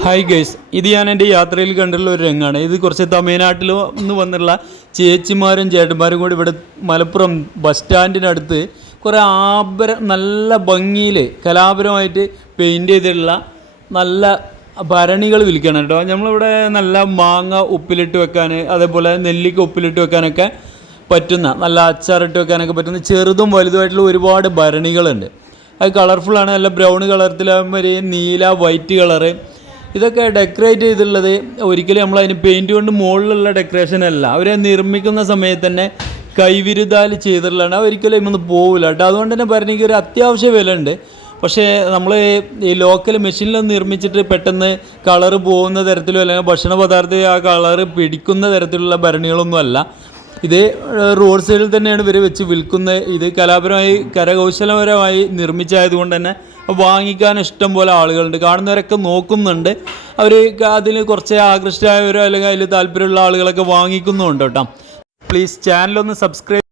Hi guys ഇത് ഞാൻ എന്റെ യാത്രയിൽ കണ്ടുള്ള ഒരു രംഗമാണ്. ഇത് കുറച്ച് തമിഴ്നാട്ടിൽ നിന്ന് വന്നിട്ടുള്ള ചേച്ചിമാരും ചേട്ടന്മാരും കൂടി ഇവിടെ മലപ്പുറം ബസ് സ്റ്റാൻഡിനടുത്ത് കുറേ ആഭര നല്ല ഭംഗിയിൽ കലാപരമായിട്ട് പെയിന്റ് ചെയ്തിട്ടുള്ള നല്ല ഭരണികൾ വിൽക്കണം കേട്ടോ. നമ്മളിവിടെ നല്ല മാങ്ങ ഉപ്പിലിട്ട് വെക്കാൻ അതേപോലെ നെല്ലിക്ക ഉപ്പിലിട്ട് വെക്കാനൊക്കെ പറ്റുന്ന നല്ല അച്ചാറിട്ട് വെക്കാനൊക്കെ പറ്റുന്ന ചെറുതും വലുതുമായിട്ടുള്ള ഒരുപാട് ഭരണികളുണ്ട്. അത് കളർഫുള്ളാണ് നല്ല ബ്രൗൺ കളറത്തിലാകുമ്പോൾ ഒരു നീല വൈറ്റ് കളറ് ഇതൊക്കെ ഡെക്കറേറ്റ് ചെയ്തുള്ളത് ഒരിക്കലും നമ്മൾ അതിന് പെയിന്റ് കൊണ്ട് മുകളിലുള്ള ഡെക്കറേഷൻ അല്ല. അവരെ നിർമ്മിക്കുന്ന സമയത്ത് തന്നെ കൈവിരുതാൽ ചെയ്തിട്ടുള്ളതാണ്. ഒരിക്കലും ഇതൊന്ന് പോവില്ല കേട്ടോ. അതുകൊണ്ട് തന്നെ പറഞ്ഞെങ്കിൽ ഒരു അത്യാവശ്യ വില ഉണ്ട് പക്ഷേ നമ്മൾ ഈ ലോക്കൽ മെഷീനിൽ നിർമ്മിച്ചിട്ട് പെട്ടെന്ന് കളറ് പോകുന്ന തരത്തിലോ അല്ലെങ്കിൽ ഭക്ഷണ പദാർത്ഥം ആ കളറ് പിടിക്കുന്ന തരത്തിലുള്ള ഭരണികളൊന്നും അല്ല. ഇത് റോഡ് സൈഡിൽ തന്നെയാണ് ഇവർ വെച്ച് വിൽക്കുന്നത് ഇത് കലാപരമായി കരകൗശലപരമായി നിർമ്മിച്ചായതുകൊണ്ട് തന്നെ വാങ്ങിക്കാൻ ഇഷ്ടം പോലെ ആളുകളുണ്ട്. കാണുന്നവരൊക്കെ നോക്കുന്നുണ്ട്. അവർ അതിൽ കുറച്ച് ആകൃഷ്ടരായവരോ അല്ലെങ്കിൽ അതിൽ താല്പര്യമുള്ള ആളുകളൊക്കെ വാങ്ങിക്കുന്നുണ്ട് കേട്ടോ. പ്ലീസ് ചാനലൊന്ന് സബ്സ്ക്രൈബ്